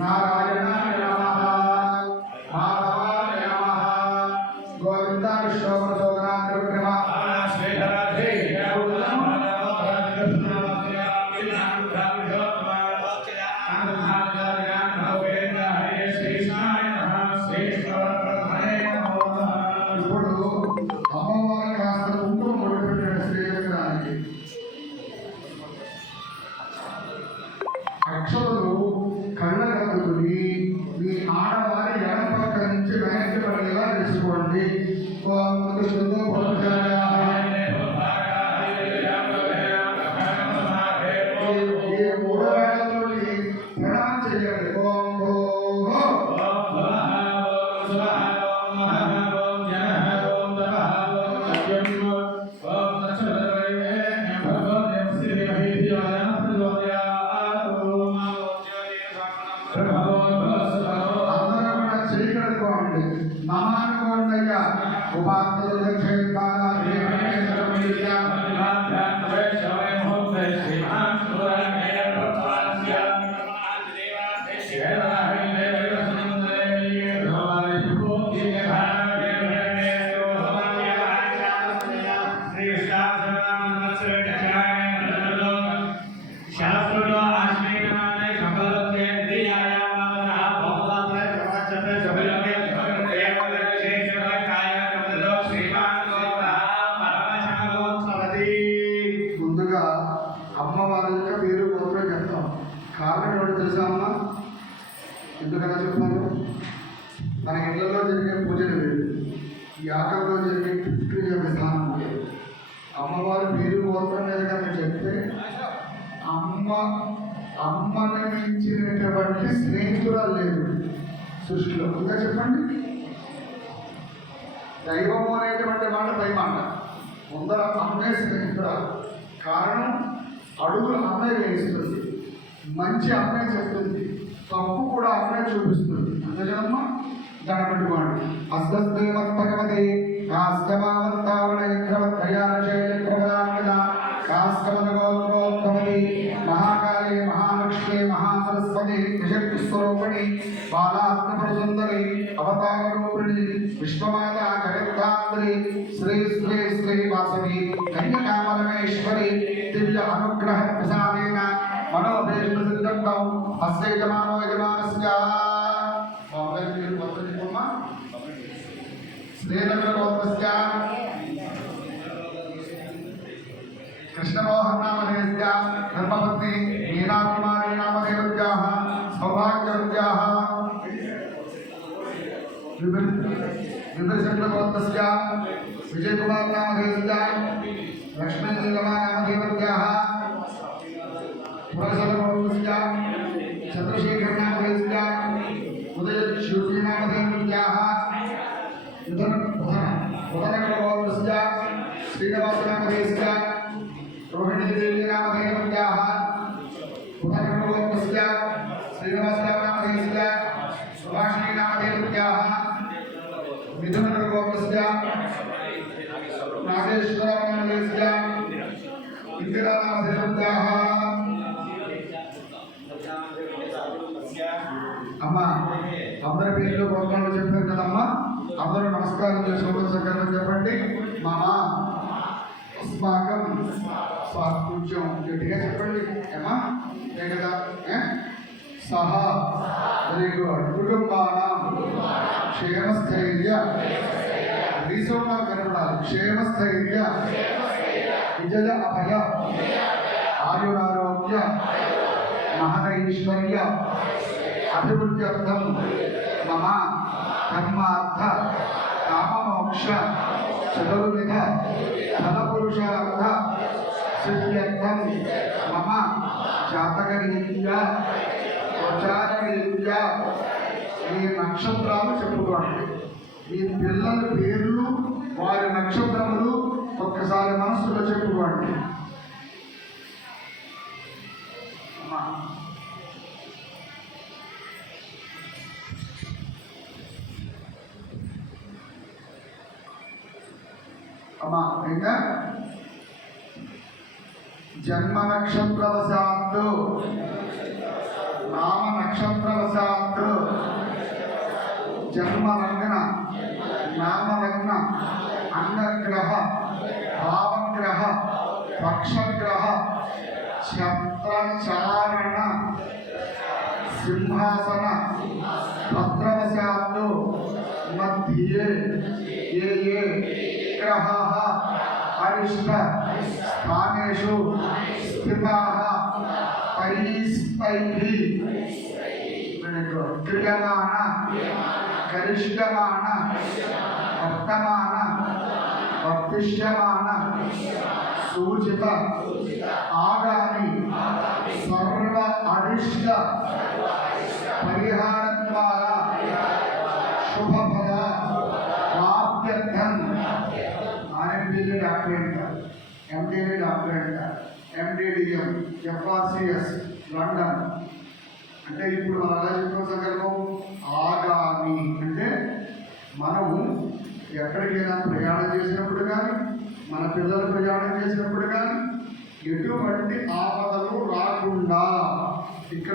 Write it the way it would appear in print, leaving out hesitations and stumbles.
నారాయణాయ నమః మాధవాయ నమః గోవింద విశ్వమసోదనాయ నమః శ్రీధరాధే అక్షరులు కళ్ళగద్దుకుని మీ ఆడవారి ఎడమ పక్క నుంచి వెనక్కి పడేలా తీసుకోండి. ఈ మూడో వేళతో ప్రణామం చేయండి. నమానుకోండయ్యా ఉపాధ్యులు ముందుగా అమ్మవారి యొక్క పేరు గోత్రం చెప్తాం. కారణం ఏమిటో తెలుసా అమ్మ? ఎందుకలా చెప్తాను? మన ఇళ్లలో జరిగే పూజలు వేరు, ఈ ఆటల్లో జరిగే క్రియ విధానం వేరు. అమ్మవారి పేరు గోత్రం మీద కనుక చెప్తే అమ్మని మించినటువంటి స్నేహితురాలు లేదు సృష్టిలో. ఇంకా చెప్పండి, దైవము అనేటువంటి మాట దైవమాట ముందర అమ్మే స్నేహితురాలు. కారణం అడుగులు అమ్మే వేయిస్తుంది, మంచి అమ్మే చెప్తుంది, తప్పు కూడా అమ్మే చూపిస్తుంది. అందుకనమ్మ గణపతి వాడు అస్దేమత్పగవతి కాస్కమదగోత్రోద్భవతి మహాకాళీ మహాలక్ష్మి మహాసరస్వతి త్రిశక్తి స్వరూపిణి బాలాత్మపరసుందరి అవతారూపిణి విశ్వమాత జగద్ధాత్రి శ్రీ శ్రీ శ్రీ వాసవి కన్యకామరమేశ్వరి దివ్య అనుగ్రహ ప్రసాదేన మనోభేషణ సిద్ధంతం హస్తయజమానో యజమానస్య శ్రీనగర గోత్రస్య కృష్ణమోహన్ నామధేయస్య ధర్మపత్ని మీనాకుమారీ నామధేయస్యాః సౌభాగ్యవత్యాః విభీషణ గోత్రస్య విజయకుమార్ నామధేయస్య లక్ష్మీదేవా నామధేయస్యాః పురసల గోత్రస్య చంద్రశేఖర్ నామధేయస్య ఉదయ శివీ నామధేయస్యాః ఉదనగోత్రస్య శ్రీనివాస నామధేయస్య రోహిణీ దేవి నామధేయస్యాః ఉదనగోత్రస్య శ్రీనివాస నామధేయస్య సుభాషిణీ నామధేయస్యాః మిథునగోత్రస్య నాగేశ్వర నామధేయస్య ఇందిరా నామధేయస్యాః. అమ్మ అందరి పేర్లు గోత్రాలు చెప్పారు కదమ్మా, అందరూ నమస్కారం చేసుకోవడం సంకల్పం చెప్పండి. మామా అస్మాకం స్వాస్థ్యం గట్టిగా చెప్పండి. ఏమా ఏ కదా సహా వెరీ గుడ్ కుటుంబానం క్షేమస్థైర్య రీసోమా కనపడాలి. క్షేమస్థైర్య విజయ అభయ ఆయురారోగ్య మహనైశ్వర్య అభివృద్ధ్యర్థం మమ కర్మార్థ కామమోక్ష చతుర్విధ ఫలపురుషార్థ సిద్ధ్యర్థం మమ జాతకరీత్యా గోచారరీత్యా ఈ నక్షత్రాలు చెప్పుకోండి. ఈ పిల్లల పేర్లు వారి నక్షత్రములు ఒక్కసారి మనసులో చెప్పుకోండి. అమ్మా ఇంకా జన్మ నక్షత్రవశాత్తు నామ నక్షత్రవశాత్ జన్మలగ్న నామలగ్న అంగగ్రహ భావగ్రహ పక్షగ్రహ ఛత్రచారణ సింహాసన భద్రవశాత్తు మధ్యే ఏ ఏ గ్రహాः అరిష్ట స్థానేషు స్థితాः తైస్తైః క్రియమాణ గరిష్ఠమాణ వర్తమాన వర్తిష్యమాణ సూచిత ఆగామి సర్వ అరిష్ట పరిహార ద్వారా శుభఫల ప్రాప్త్యర్థం ఆర్ఎంపీలీ డాక్టరేట్ ఎండిఏ డాక్టరేట్ ఎండిడిఎం ఎఫ్ఆర్సిఎస్ లండన్ అంటే ఇప్పుడు మనం ఎలా చెప్పుకున్న సందర్భం ఆగామి అంటే మనము ఎక్కడికైనా ప్రయాణం చేసినప్పుడు కానీ మన పిల్లలు ప్రయాణం చేసినప్పుడు కానీ ఎటువంటి ఆపదలు రాకుండా ఇక్కడ